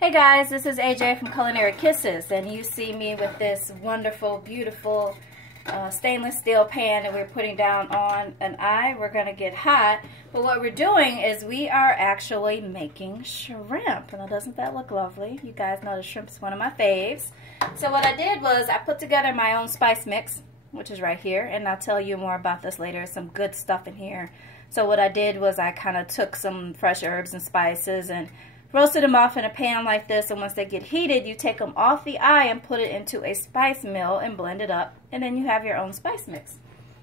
Hey guys, this is AJ from Culinary Kisses, and you see me with this wonderful, beautiful stainless steel pan that we're putting down on an eye. We're going to get hot, but what we're doing is we are actually making shrimp. Now, doesn't that look lovely? You guys know the shrimp is one of my faves. So what I did was I put together my own spice mix, which is right here, and I'll tell you more about this later. Some good stuff in here. So what I did was I kind of took some fresh herbs and spices and roasted them off in a pan like this, and once they get heated, you take them off the eye and put it into a spice mill and blend it up, and then you have your own spice mix.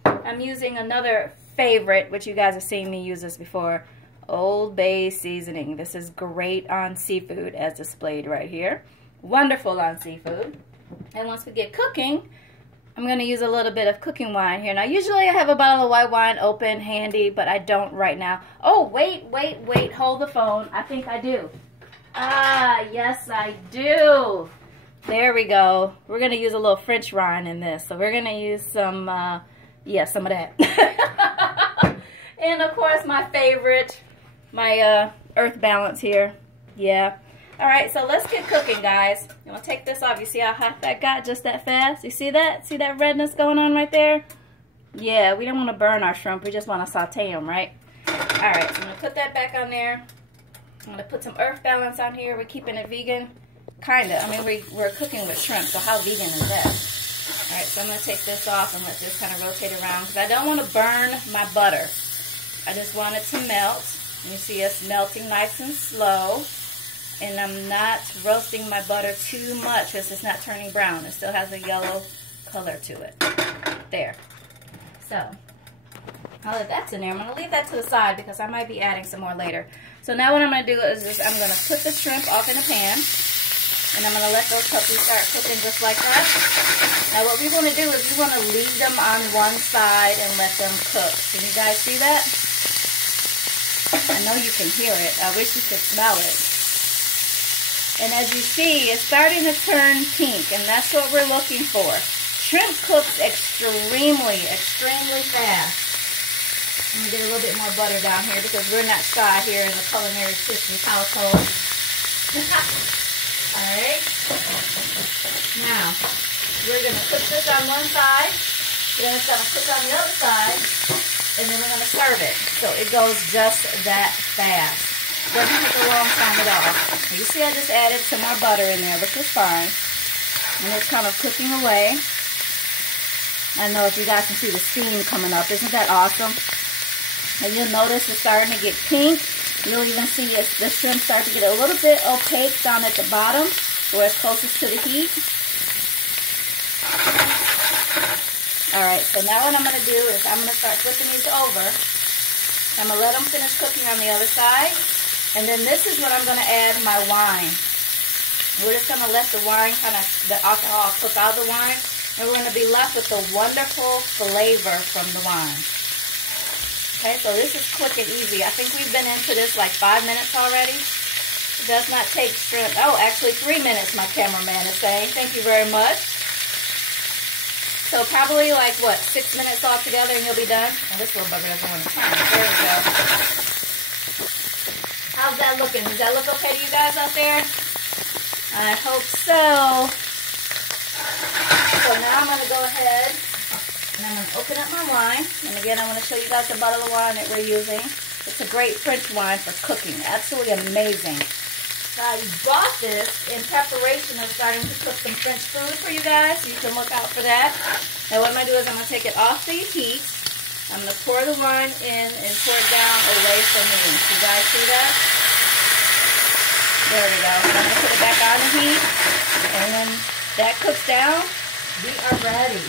I'm using another favorite, which you guys have seen me use this before, Old Bay seasoning. This is great on seafood as displayed right here. Wonderful on seafood. And once we get cooking, I'm going to use a little bit of cooking wine here. Now, usually I have a bottle of white wine open, handy, but I don't right now. Oh, wait, hold the phone. I think I do. Ah, yes, I do. There we go. We're going to use a little French rind in this. So we're going to use some, some of that. And, of course, my favorite, my earth balance here. Yeah. All right, so let's get cooking, guys. I'm going to take this off. You see how hot that got just that fast? You see that? See that redness going on right there? Yeah, we don't want to burn our shrimp. We just want to saute them, right? All right, so I'm going to put that back on there. I'm going to put some earth balance on here. We're keeping it vegan. Kind of. I mean, we're cooking with shrimp, so how vegan is that? All right, so I'm going to take this off and let this kind of rotate around because I don't want to burn my butter. I just want it to melt. You see us melting nice and slow. And I'm not roasting my butter too much because it's not turning brown. It still has a yellow color to it. There. So, now that that's in there, I'm going to leave that to the side because I might be adding some more later. So now what I'm going to do is I'm going to put the shrimp off in a pan. And I'm going to let those puppies start cooking just like that. Now what we want to do is we want to leave them on one side and let them cook. Can you guys see that? I know you can hear it. I wish you could smell it. And as you see, it's starting to turn pink, and that's what we're looking for. Shrimp cooks extremely fast. I'm going to get a little bit more butter down here because we're not shy here in the Culinary Kisses household. Alright. Now, we're going to cook this on one side, then it's going to cook on the other side, and then we're going to serve it. So it goes just that fast. Doesn't take a long time at all. You see I just added some more butter in there, which is fine. And it's kind of cooking away. I don't know if you guys can see the steam coming up. Isn't that awesome? And you'll notice it's starting to get pink. You'll even see the shrimp start to get a little bit opaque down at the bottom where it's closest to the heat. Alright, so now what I'm going to do is I'm going to start flipping these over. I'm going to let them finish cooking on the other side. And then this is what I'm going to add my wine. We're just going to let the wine the alcohol cook out the wine. And we're going to be left with the wonderful flavor from the wine. Okay, so this is quick and easy. I think we've been into this like 5 minutes already. It does not take shrimp. Oh, actually 3 minutes, my cameraman is saying. Thank you very much. So probably like, what, 6 minutes altogether and you'll be done? And this little bugger doesn't want to turn. There we go. How's that looking? Does that look okay to you guys out there? I hope so. So now I'm going to go ahead and I'm going to open up my wine. And again, I'm going to show you guys the bottle of wine that we're using. It's a great French wine for cooking. Absolutely amazing. I bought this in preparation of starting to cook some French food for you guys. So you can look out for that. Now what I'm going to do is I'm going to take it off the heat. I'm going to pour the wine in and pour it down away from me. You guys see that? There we go. I'm going to put it back on the heat. And when that cooks down, we are ready.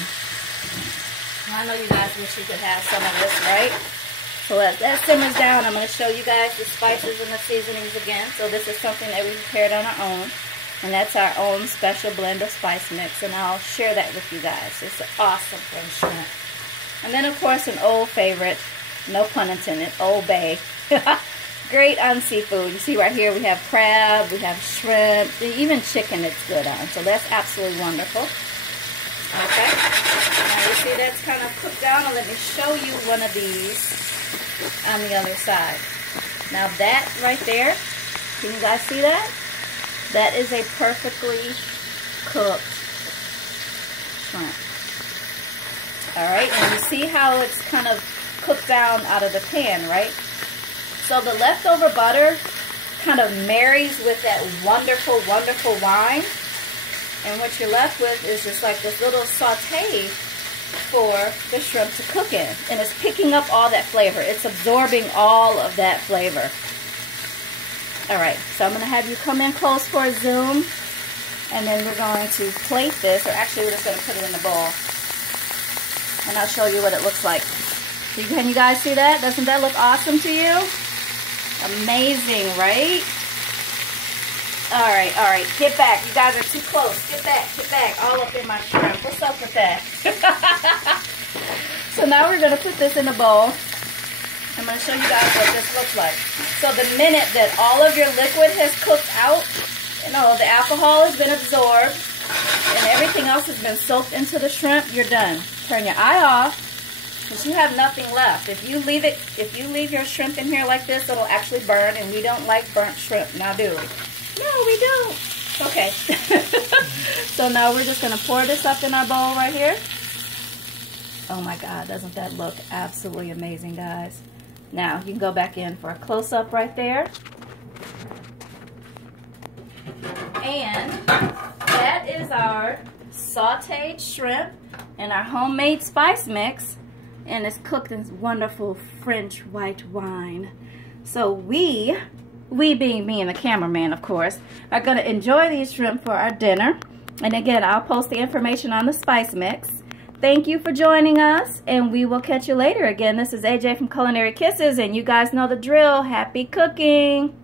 I know you guys wish you could have some of this, right? So as that simmers down, I'm going to show you guys the spices and the seasonings again. So this is something that we prepared on our own. And that's our own special blend of spice mix. And I'll share that with you guys. It's an awesome French shrimp. And then, of course, an old favorite, no pun intended, Old Bay. Great on seafood. You see right here we have crab, we have shrimp, even chicken it's good on. So that's absolutely wonderful. Okay. Now you see that's kind of cooked down. And let me show you one of these on the other side. Now that right there, can you guys see that? That is a perfectly cooked shrimp. Alright, and you see how it's kind of cooked down out of the pan, right? So the leftover butter kind of marries with that wonderful, wonderful wine. And what you're left with is just like this little saute for the shrimp to cook in. And it's picking up all that flavor. It's absorbing all of that flavor. Alright, so I'm going to have you come in close for a zoom. And then we're going to plate this, or actually we're just going to put it in the bowl. And I'll show you what it looks like. Can you guys see that? Doesn't that look awesome to you? Amazing, right? Alright, alright. Get back. You guys are too close. Get back. All up in my shrimp. What's up with that? So now we're going to put this in a bowl. I'm going to show you guys what this looks like. So the minute that all of your liquid has cooked out, and all of the alcohol has been absorbed, and everything else has been soaked into the shrimp, you're done. Turn your eye off, because you have nothing left. If you leave your shrimp in here like this, it'll actually burn, and we don't like burnt shrimp, now do we? No, we don't. Okay. So now we're just going to pour this up in our bowl right here. Oh my God, doesn't that look absolutely amazing, guys? Now, you can go back in for a close-up right there. And that is our sauteed shrimp and our homemade spice mix, and it's cooked in wonderful French white wine. So we being me and the cameraman, of course, are going to enjoy these shrimp for our dinner. And again, I'll post the information on the spice mix. Thank you for joining us, and we will catch you later. Again, this is AJ from Culinary Kisses, and you guys know the drill. Happy cooking!